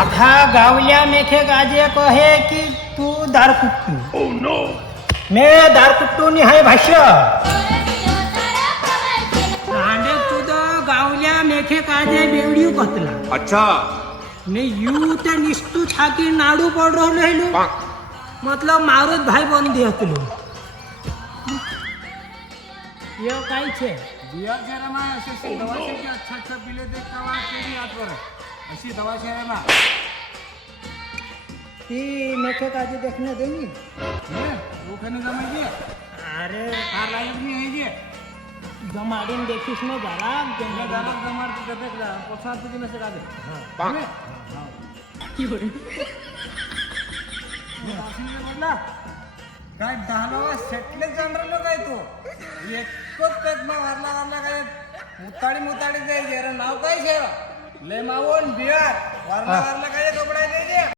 आखा गावल्या मेखे गाजे कहे की तू दारकुट्टू मैं दारकुट्टू नि हाय भाष्य रांडे तुझं गावल्या मेखे काजे बेवडी कतला अच्छा ने यू ते निस्तू छाकी नाडू पड रहलो मतलब मारुत भाई बंदी हतलो ये काय छे बिहार शहराમાં ऐसे दवा से कि अच्छा अच्छा पीले देख दवा केरी याद पर ऐसी दवा शहराમાં ती मेखे काजे देखने देंगी ને રોખને જમાઈ છે अरे કાર લાયક ની હઈ છે जमाડીને देखीશ ને જરા એટલે દાદા તમાર તો દેખ લા પોછા તુજી મેસે કાદે હા ને આસીને બોલા काय दहावा सेटले जनरल काय तू एकच पेटमा वारला काय मुताडी मुताडी जाय जरा नाव काय छे ले मावून बिहार वारला